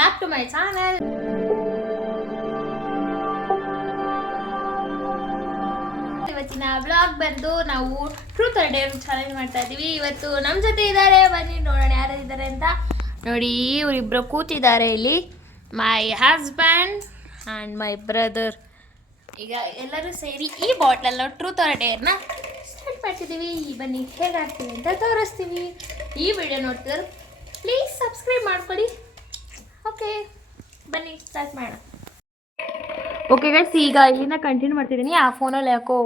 Back to my channel. ಇವತ್ತಿನ blog ಬಂದು ನಾವು ಟ್ರೂತ್ ಆರ್ ಡೇರ್ ಚಾಲೆಂಜ್ ಮಾಡ್ತಾ ಇದ್ದೀವಿ. ಇವತ್ತು ನಮ್ಮ ಜೊತೆ ಇದ್ದಾರೆ, ಬನ್ನಿ ನೋಡೋಣ ಯಾರಿದ್ದಾರೆ ಅಂತ. ನೋಡಿ ಇವರಿಬ್ಬರು ಕೂತಿದ್ದಾರೆ ಇಲ್ಲಿ, my husband and my brother. ಈಗ ಎಲ್ಲರೂ ಸೇರಿ ಈ ಬಾಟ್ಲಲ್ಲಿ ನಾವು ಟ್ರೂತ್ ಆರ್ ಡೇರ್ನ ಸ್ಟಾರ್ಟ್ ಮಾಡ್ತಿದ್ದೀವಿ. ಬನ್ನಿ ಹೇಗಾಗ್ತೀವಿ ಅಂತ ತೋರಿಸ್ತೀವಿ. ಈ ವಿಡಿಯೋ ನೋಡ್ತಿದ್ರೆ ಪ್ಲೀಸ್ ಸಬ್ಸ್ಕ್ರೈಬ್ ಮಾಡ್ಕೊಳ್ಳಿ. ಓಕೆ ಬನ್ನಿ ಸ್ಟಾರ್ಟ್ ಮಾಡೋಣ. ಓಕೆ ಗೈಸ್, ಈಗ ಇಲ್ಲಿಂದ ಕಂಟಿನ್ಯೂ ಮಾಡ್ತಿದ್ದೀನಿ. ಆ ಫೋನಲ್ಲಿ ಯಾಕೋ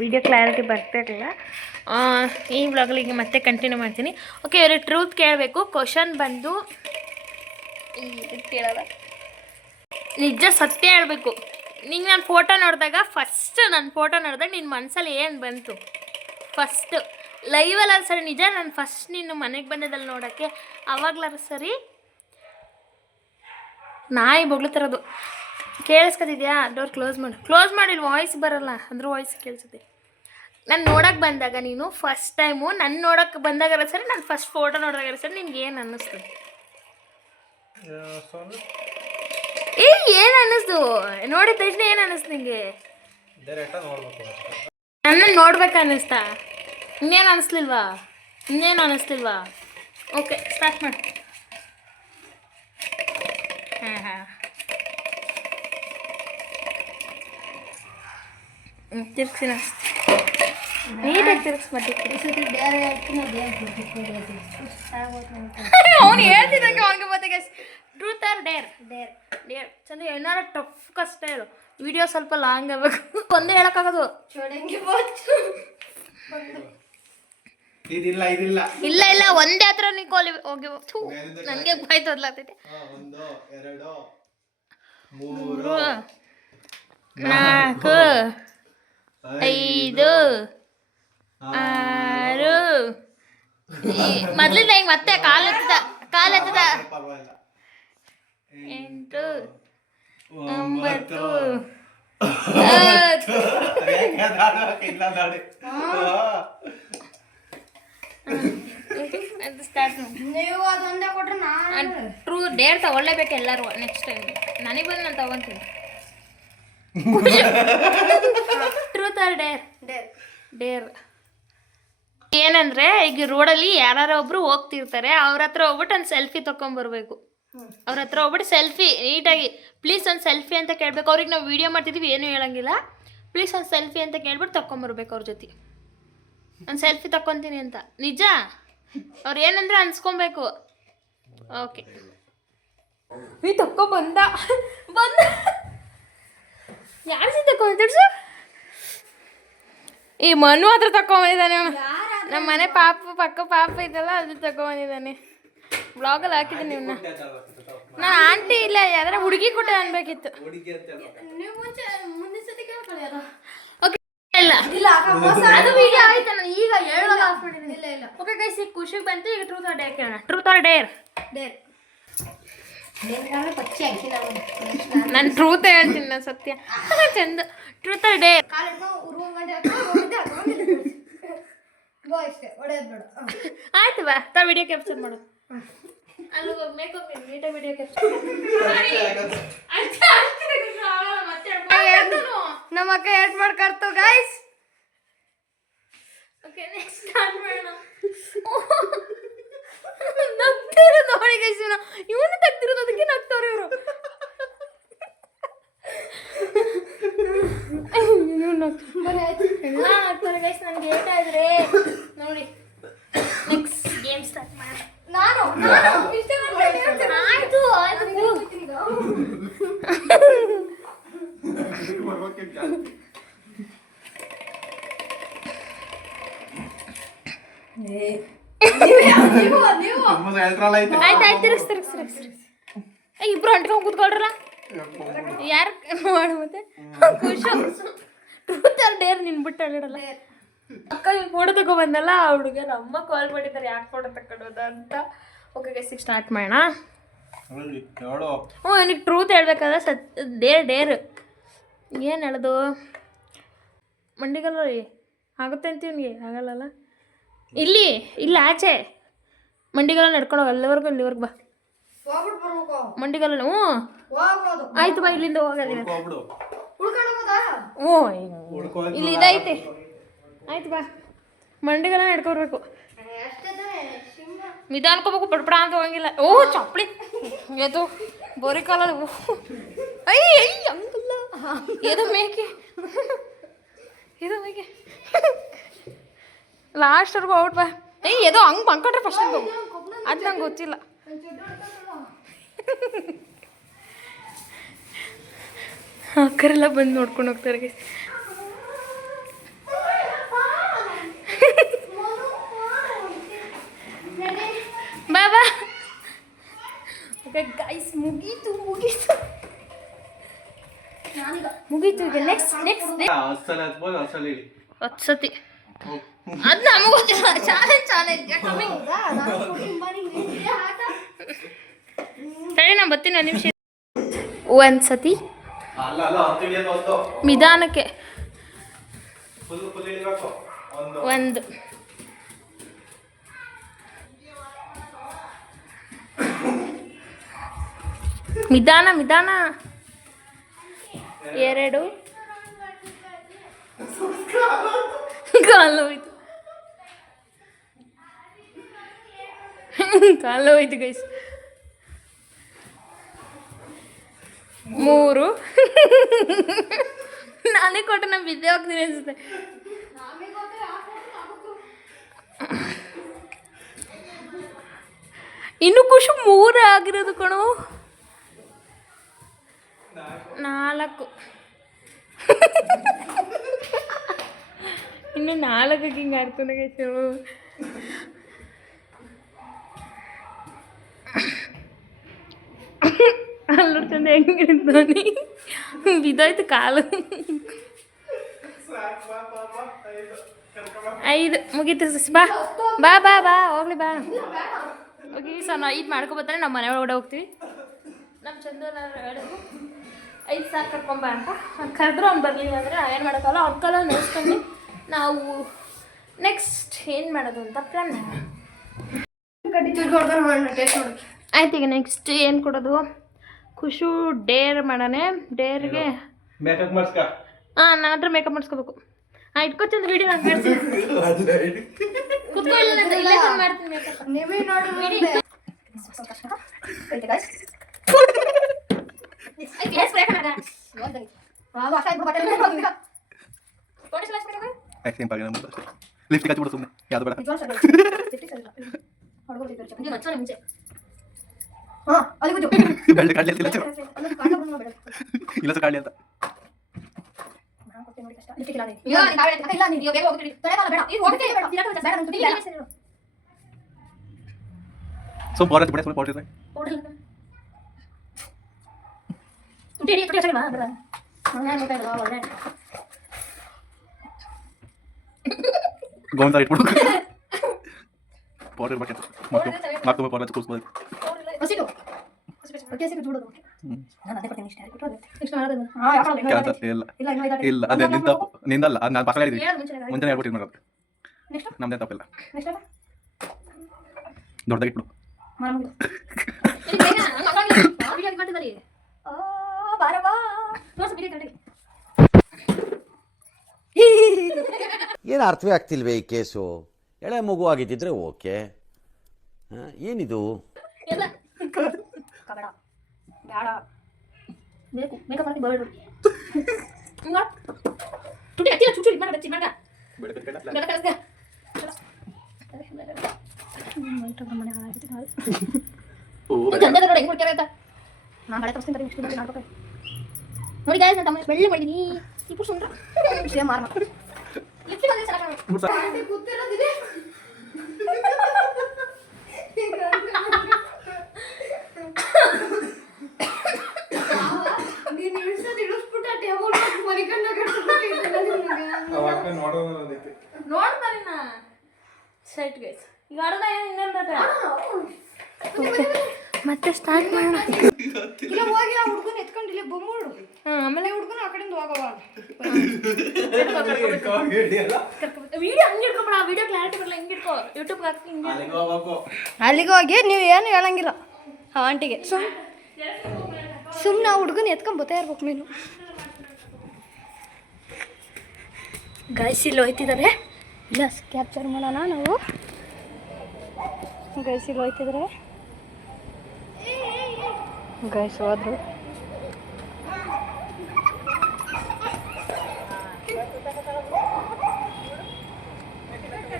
ವಿಡಿಯೋ ಕ್ಲಾರಿಟಿ ಬರ್ತಾ ಇರಲಿಲ್ಲ. ಈ ವ್ಲಾಗಲ್ಲಿಗೆ ಮತ್ತೆ ಕಂಟಿನ್ಯೂ ಮಾಡ್ತೀನಿ. ಓಕೆ, ಇವರು ಟ್ರೂತ್ ಕೇಳಬೇಕು. ಕ್ವಶನ್ ಬಂದು ಕೇಳೋದ ನಿಜ ಸತ್ಯ ಹೇಳಬೇಕು. ನಿಂಗೆ ನಾನು ಫೋಟೋ ನೋಡಿದಾಗ ನನ್ನ ಫೋಟೋ ನೋಡಿದಾಗ ನಿನ್ನ ಮನಸ್ಸಲ್ಲಿ ಏನು ಬಂತು ಫಸ್ಟ್ ಲೈವಲ್ಲ ಸರಿ ನಿಜ. ನಾನು ಫಸ್ಟ್ ನೀನು ಮನೆಗೆ ಬಂದಿದ್ದಲ್ಲಿ ನೋಡೋಕ್ಕೆ ಆವಾಗ್ಲಾರ ಸರಿ ನಾಯಿ ಬೊಗ್ಲತ್ತಿರೋದು ಕೇಳಿಸ್ಕೊತಿದ್ಯಾ? ಡೋರ್ ಕ್ಲೋಸ್ ಮಾಡಿ ವಾಯ್ಸ್ ಬರಲ್ಲ ಅಂದ್ರೆ ವಾಯ್ಸ್ ಕೇಳಿಸುತ್ತೆ. ನಾನು ನೋಡೋಕ್ಕೆ ಬಂದಾಗ ನೀನು ಫಸ್ಟ್ ಟೈಮು ನನ್ನ ನೋಡೋಕ್ಕೆ ಬಂದಾಗಾರ ಸರಿ, ನಾನು ಫಸ್ಟ್ ಫೋಟೋ ನೋಡಿದಾಗಾರ ಸರಿ ನಿನ್ಗೆ ಏನು ಅನ್ನಿಸ್ತು? ಏನು ಅನ್ನಿಸ್ತು? ನೋಡಿದ ತಕ್ಷಣ ಏನು ಅನ್ನಿಸ್ತು ನಿಂಗೆ? ನನ್ನ ನೋಡ್ಬೇಕು ಅನ್ನಿಸ್ತಾ? ಇನ್ನೇನು ಅನ್ನಿಸ್ಲಿಲ್ವಾ? ಓಕೆ ಸ್ಟಾರ್ಟ್ ಮಾಡಿ. ಹಾಂ ತಿರ್ಗ್ಸಿನ ನೀಟಾಗಿ ತಿರ್ಗ್ಸಿ ಮತ್ತೆ ಅವ್ನು ಹೇಳ್ತಿದ್ದಂಗೆ ಅವನಿಗೆ ಮತ್ತೆ ಟ್ರೂತ್ ಆರ್ ಡೇರ್ ಚಂದ ಏನಾರ ಟಫ್ ಕಷ್ಟ ಹೇಳು. ವಿಡಿಯೋ ಸ್ವಲ್ಪ ಲಾಂಗ್ ಆಗಬೇಕು. ಒಂದೇ ಹೇಳಕ್ಕಾಗೋದು. ಇಲ್ಲ ಒಂದೇ ಹತ್ರ ನಿಂಕೋಲಿ ಹೋಗಿ ನನಗೆ ಬಾಯ್ತು ಓದ್ಲಾಗ್ತೈತೆ. 3 4 5 6 ಮೊದಲಿಂದ ಹಿಂಗೆ ಮತ್ತೆ ಕಾಲು ಎತ್ತದ 8 9 ಸ್ಟಾರ್ಟ್. ಟ್ರೂ ಡೇರ್ ತಗೊಳ್ಳೇಬೇಕು ಎಲ್ಲರೂ. ನೆಕ್ಸ್ಟ್ ಟೈಮ್ ನನಗೆ ಬಂದು ನಾನು ತಗೊತೀನಿ. ಟ್ರೂತ್ ಆರ್ ಡೇರ್ ಏನಂದ್ರೆ, ಈಗ ರೋಡಲ್ಲಿ ಯಾರು ಒಬ್ರು ಹೋಗ್ತಿರ್ತಾರೆ, ಅವ್ರ ಹತ್ರ ಹೋಗ್ಬಿಟ್ಟು ಒಂದು ಸೆಲ್ಫಿ ತಗೊಂಡ್ಬರ್ಬೇಕು. ಅವ್ರ ಹತ್ರ ಹೋಗ್ಬಿಟ್ಟು ಸೆಲ್ಫಿ ನೀಟಾಗಿ ಪ್ಲೀಸ್ ಒಂದು ಸೆಲ್ಫಿ ಅಂತ ಕೇಳಬೇಕು. ಅವ್ರಿಗೆ ನಾವು ವೀಡಿಯೋ ಮಾಡ್ತಿದ್ದೀವಿ, ಏನೂ ಹೇಳಂಗಿಲ್ಲ. ಪ್ಲೀಸ್ ಒಂದು ಸೆಲ್ಫಿ ಅಂತ ಕೇಳ್ಬಿಟ್ಟು ತಗೊಂಬರ್ಬೇಕು ಅವ್ರ ಜೊತೆ. ಒಂದು ಸೆಲ್ಫಿ ತಗೊತೀನಿ ಅಂತ ನಿಜ. ಅವ್ರು ಏನಂದ್ರೆ ಅನ್ಸ್ಕೊಬೇಕು. ಓಕೆ ಈ ಬಂದ ಯಾರು ಜೊತೆ ತಗೊಂಡಿದ್ರು ಸರ್? ಈ ಮನು ಹತ್ರ ತಗೊಂಬಂದಿದ್ದಾನೆ ಅವನು. ನಮ್ಮ ಮನೆ ಪಕ್ಕ ಪಾಪ ಇದೆಲ್ಲ ಅದು ತಗೊಂಬಂದಿದ್ದಾನೆ. ಬ್ಲಾಗಲ್ಲಿ ಹಾಕಿದ್ದೀನಿ ಇವನ್ನ. ನಾನು ಆಂಟಿ ಇಲ್ಲ, ಯಾವ್ದಾರ ಹುಡುಗಿ ಕೊಟ್ಟ ಅನ್ಬೇಕಿತ್ತು. ಓಕೆ ಇಲ್ಲ ಅದು ವಿಡಿಯೋ ಆಯ್ತು. ನಾನು ಈಗ ಹೇಳುವಾಗ ಆಫ್ ಮಾಡಿದ್ದೀನಿ. ಓಕೆ ಗೈಸ್, ಈಗ ಖುಷಿಗೆ ಬಂತು. ಈಗ ಟ್ರೂತ್ ಆರ್ ಡೇರ್ ಕೇಳೋಣ. Truth or dare? ನಾನು ಟ್ರೂತ್ ಹೇಳ್ತೀನಿ, ನಾನು ಸತ್ಯ ಚಂದ. Truth or dare? ಆಯ್ತು ಬಾ ತಾ ವಿಡಿಯೋ ಕ್ಯಾಪ್ಚರ್ ಮಾಡು. ಅಲ್ಲಿ ಮೇಕಪ್ ನೀಟಾಗಿ ವಿಡಿಯೋ ಕ್ಯಾಪ್ಚರ್. ನಮ್ಮ ಅಕ್ಕ ಎಡ್ ಮಾಡ್ಕರ್ತು ಗೈಸ್. ಓಕೆ ನೆಕ್ಸ್ಟ್ ಸ್ಟಾರ್ಟ್ ಮಾಡೋಣ. ನಗ್ತಿರೋದು ನೋಡಿ ಗೈಸ್, ಇವನು ತೆಗ್ದಿರೋದು, ಅದಕ್ಕೆ ನಗ್ತವ್ರು ಇವರು. ಎಲ್ಲ ಆಗ್ತಾರೆ ಗೈಸ್, ನನಗೆ ಏಟಾದ್ರೆ ನೋಡಿ. ನೆಕ್ಸ್ಟ್ ಗೇಮ್ ಸ್ಟಾರ್ಟ್ ಮಾಡೋಣ. ಆಯ್ತು ಇಬ್ರು ಅಂಟ್ಕೊಂಡ್ ಕೂತ್ಕೊಳ್ರಲ್ಲ. ಯಾರು ಮಾಡು ಮತ್ತೆ ಖುಷಿ. ಟ್ರೂತ್ ಆರ್ ಡೇರ್ ನಿನ್ ಬಿಟ್ಟು ಹೇಳಿಡಲ್ಲ. ಅಕ್ಕ ಇಲ್ಲಿ ಫೋಟೋ ತಗೊಬಂದಲ್ಲ, ಆ ಹುಡುಗ ನಮ್ಮ ಕಾಲ್ ಮಾಡಿದ್ದಾರೆ ಯಾಕೆ ಫೋಟೋ ತಗೊಂಡೋದ ಅಂತ. ಓಕೆ ಗೈಸ್, ಸ್ಟಾರ್ಟ್ ಮಾಡೋಣ. ನನಗೆ ಟ್ರೂತ್ ಹೇಳ್ಬೇಕಾದ್ರೆ ಡೇರ್ ಏನು ಹೇಳೋದು? ಮಂಡಿಗಲ್ಲ ರೀ ಆಗುತ್ತೆ ಅಂತೀವನಿಗೆ ಆಗಲ್ಲಲ್ಲ. ಇಲ್ಲಿ ಆಚೆ ಮಂಡಿಗೆಲ್ಲ ನಡ್ಕೊಂಡು ಹೋಗಿ ಅಲ್ಲಿವರೆಗೂ ಇಲ್ಲಿವರೆಗೂ ಬಾ. ಮಂಡಿಗಲ್ಲ ಹ್ಞೂ ಆಯ್ತು ಬಾ ಇಲ್ಲಿಂದ ಹೋಗೋದಿಲ್ಲ ಹ್ಞೂ ಇಲ್ಲಿ ಇದೈತೆ ಆಯ್ತು ಬಾ ಮಂಡಿಗೆಲ್ಲ ಹಿಡ್ಕೊಬೇಕು ಮಿದ ಅನ್ಕೋಬೇಕು ಪಡ್ಪಡ ಅಂತ ಹೋಗಂಗಿಲ್ಲ ಓ ಚಪ್ಪಲಿ ಎದು ಬೋರಿ ಕಾಲದ ಐ ಐ ಹಂಗಲ್ಲ ಇದು ಮೇಕೆ ಇದು ಮೇಕೆ ಲಾಸ್ಟ್ವರೆಗೂ ಔಟ್ ಬಾ ಏಯ್ ಏನೋ ಹಂಗೆ ಬಂಕೊಟ್ರೆ ಫಸ್ಟ್ ಅದು ನಂಗೆ ಗೊತ್ತಿಲ್ಲ ಅಕ್ಕರೆಲ್ಲ ಬಂದು ನೋಡ್ಕೊಂಡು ಹೋಗ್ತಾರೆ ಬಾಬಾ ಗೈಸ್ ಮುಗೀತು ಈಗ ನೆಕ್ಸ್ಟ್ ಸತಿ ಅದು ನಮಗೆ ಗೊತ್ತಿಲ್ಲ ಚಾಲೆಂಜ್ ಸರಿ ನಾನು ಬರ್ತೀನಿ ಒಂದು ನಿಮಿಷ ಒಂದ್ಸತಿ ನಿಧಾನಕ್ಕೆ ಒಂದು ನಿಧಾನ ಎರಡು ಕಾಲು ಹೋಯ್ತು ಗೈಸ್ ಮೂರು ನಾನೇ ಕೊಟ್ಟು ನಾನು ಬಿದ್ದೆ ಹೋಗ್ತೀನಿ ಅನ್ಸುತ್ತೆ ಇನ್ನು ಖುಷಿ ಮೂರೇ ಆಗಿರೋದು ಕಣೋ ನಾಲ್ಕು ಇನ್ನು ನಾಲ್ಕು ಹಿಂಗೆ ಆಡ್ತಾನೆ ಗೈಸು ಅಲ್ಲೋಡ್ತಂದೆ ಹೆಂಗೆ ನೋಡಿ ಬಿದ್ದೋಯ್ತು ಕಾಲು ಐದು ಮುಗೀತು ಬಾ ಬಾ ಬಾ ಬಾ ಹೋಗ್ಲಿ ಬಾ ಹೋಗಿ ಸರ್ ನಾವು ಇದು ಮಾಡ್ಕೊಬತ್ತಾರೆ ನಮ್ಮ ಮನೆ ಒಳಗಡೆ ಹೋಗ್ತೀವಿ ನಮ್ಮ ಚಂದನ ಹೇಳಿದ್ರು 5 ಸಾಕು ಕರ್ಕೊಂಬ ಅಂತ ಕರೆದ್ರು ಅವ್ನು ಬರಲಿಲ್ಲ ಅಂದರೆ ಏನು ಮಾಡೋಕ್ಕಲ್ಲ ಅವ್ಕಲ್ಲ ನೋಡ್ಕೊಂಡು ನಾವು ನೆಕ್ಸ್ಟ್ ಏನು ಮಾಡೋದು ಅಂತ ಪ್ಲ್ಯಾನ್ ಆಯ್ತು ಈಗ ನೆಕ್ಸ್ಟ್ ಏನು ಕೊಡೋದು ಖುಷು ಡೇರ್ ಮಾಡೋಣ ಡೇರ್ಗೆ ಹಾಂ ನನ್ನ ಹತ್ರ ಮೇಕಪ್ ಮಾಡಿಸ್ಕೋಬೇಕು ಇಟ್ಕೊತೀನಿ ವಿಡಿಯೋ ನಾನು ಮಾಡ್ತೀನಿ ಕುತ್ಕೊ ಇಲ್ಲೇ ಮಾಡ್ತೀನಿ ಮೇಕಪ್ ನೀವೇ ನೋಡಿ ಲಿಫ್ಟ್ ಹಚ್ಚಿಬಿಡು ಸುಮ್ಮನೆ ಯಾವುದು ಬೇಡ ಬೆಳ್ಳಿ ಕಾಡಲಿ ಇಲ್ಲ ಸರ್ ಕಾಡಲಿ ಅಂತ ಸೊ ಪೌಡರ್ ಬಿಡ ಸ್ವಲ್ಪ ಪೌಡರ್ ಗೌಂತ ಇಟ್ಬಿಡು ಪೌಡರ್ ಬಟ್ಟೆ ಮಾತು ಪೌಡರ್ ಕೂರಿಸ್ಬೋದು ಇಲ್ಲ ಅದೇ ನಿಂದ ನಿಂದಲ್ಲ ಅದು ನಾನು ಪಕ್ಕ ಹೇಳಿದ್ವಿ ಮುಂಚೆನೇ ಹೇಳ್ಬಿಟ್ಟಿದ್ದು ಮಾಡೋದು ನಮ್ದೇ ತಪ್ಪಿಲ್ಲ ದೊಡ್ಡದಾಗಿ ಇಟ್ಬಿಡು ಏನು ಅರ್ಥವೇ ಆಗ್ತಿಲ್ವೇ ಈ ಕೇಸು ಎಳೆ ಮಗು ಆಗಿದ್ದಿದ್ರೆ ಓಕೆ ಏನಿದು ನೋಡಿ ಗಾಯ ನಾನು ಬೆಳ್ಳಿ ಮಾಡಿದೀನಿ ಇಪ್ಪು ಸುಂಡ್ರ ಮಾರ ಮತ್ತೆ ಸ್ಟಾರ್ಟ್ ಮಾಡೋಣ ಆಮೇಲೆ ಹುಡ್ಕೊಂಡು ಆ ಕಡೆಯಿಂದ ಹೋಗವ ವಿಡಿಯೋ ಹಂಗೆ ಇಟ್ಕೊಬೇಡ ವಿಡಿಯೋ ಕ್ಲಾರಿಟಿ ಬರಲ್ಲ ಹಿಂಗೆ ಇಟ್ಕೋ ಯೂಟ್ಯೂಬ್ಗೆ ಹಾಕಿ ಹಿಂಗೆ ಅಲ್ಲಿಗೆ ಹೋಗಿ ನೀವು ಏನು ಹೇಳಂಗಿಲ್ಲ ಆ ಆಂಟಿಗೆ ಸುಮ್ಮನೆ ಹುಡುಗನ ಎತ್ಕೊಂಡ್ ಬತ್ತಾ ಇರ್ಬೇಕು ನೀನು. ಗೈಸ್ ಇಲ್ಲಿ ಹೋಯ್ತಿದ್ದಾರೆ, ಇಲ್ಲ ಕ್ಯಾಪ್ಚರ್ ಮಾಡೋಣ ನಾವು. ಗೈಸ್ ಇಲ್ಲಿ ಹೋಯ್ತಿದ್ದಾರೆ, ಗೈಸ್ ಹೋದ್ರು.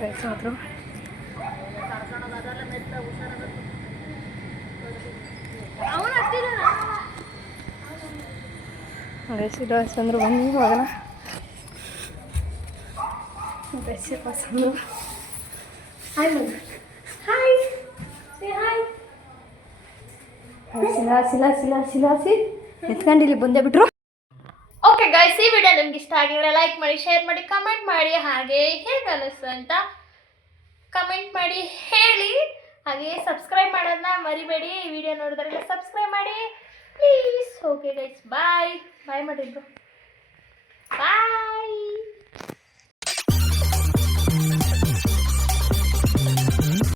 ಗೈಸ್ ಹೋದ್ರು. ಗೈಸ್ ಇಲ್ಲಿ ಬಸ್ಸಂದ್ರು ಬನ್ನಿ ಹೋಗೋಣ. ಗೈಸ್ ಬಸ್ಸಂದ್ರು ಹಾಯ್ ಹಾಯ್ ಸಿಲಾಸಿ ಎತ್ಕೊಂಡು ಇಲ್ಲಿ ಬಂದೇ ಬಿಟ್ರು. ಓಕೆ ಗೈಸ್, ಈ ವಿಡಿಯೋ ನಿಮ್ಗೆ ಇಷ್ಟ ಆಗಿದ್ರೆ ಲೈಕ್ ಮಾಡಿ, ಶೇರ್ ಮಾಡಿ, ಕಮೆಂಟ್ ಮಾಡಿ, ಹಾಗೆ ಹೇಗೆ ಅನ್ನಿಸ್ತು ಅಂತ ಕಮೆಂಟ್ ಮಾಡಿ ಹೇಳಿ. ಹಾಗೆ ಸಬ್ಸ್ಕ್ರೈಬ್ ಮಾಡೋದನ್ನ ಮರಿಬೇಡಿ. ಈ ವಿಡಿಯೋ ನೋಡಿದ್ರೆ ಸಬ್ಸ್ಕ್ರೈಬ್ ಮಾಡಿ ಪ್ಲೀಸ್. ಓಕೆ ಗೈಸ್, ಬಾಯ್ ಮಾಡಿದ್ರು.